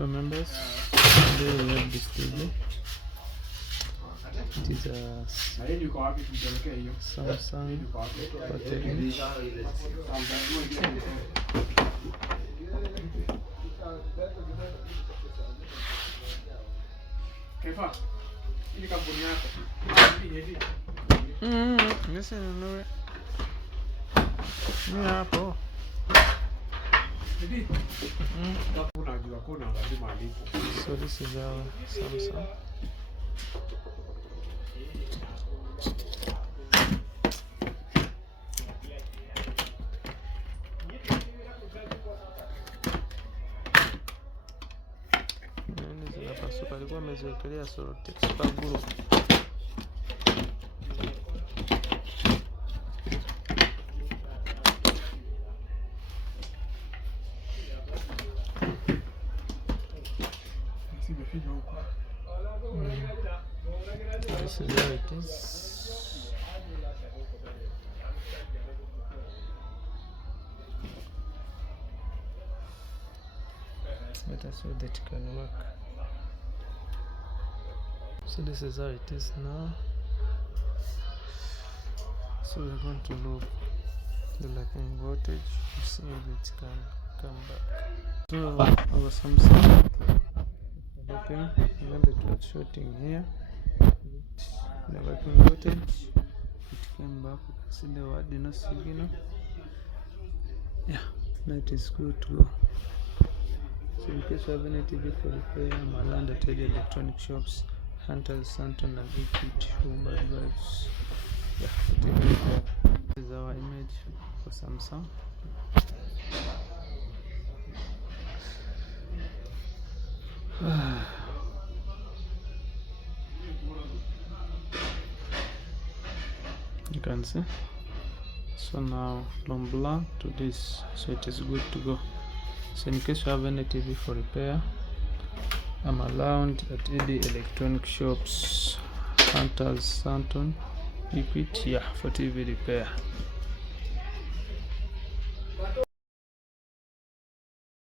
So members, today we have this TV. It is a Samsung 40-inch. Listen, no. Hapo. So this is our Samsung. Nini zinapasuka, alikuwa ameziwekelea Solotex paguru. This is how it is. Let us see that it can work. So this is how it is now. So we're going to look the lacking voltage to see if it can come back. So our Samsung, open, remember it was shorting here. The working voltage, it came back. See the word no signal. Yeah, now it is good to go. So in case you have any TV for repair, Malanda Teddy Electronic Shops, Hunters, Santon and Equity, Rumba Drives. Yeah, this is our image for Samsung. You can see. So now from blank to this, so it is good to go. So in case you have any TV for repair, I'm around at Eddy Electronic Shops, Hunters, Santon, Equity, yeah, for TV repair.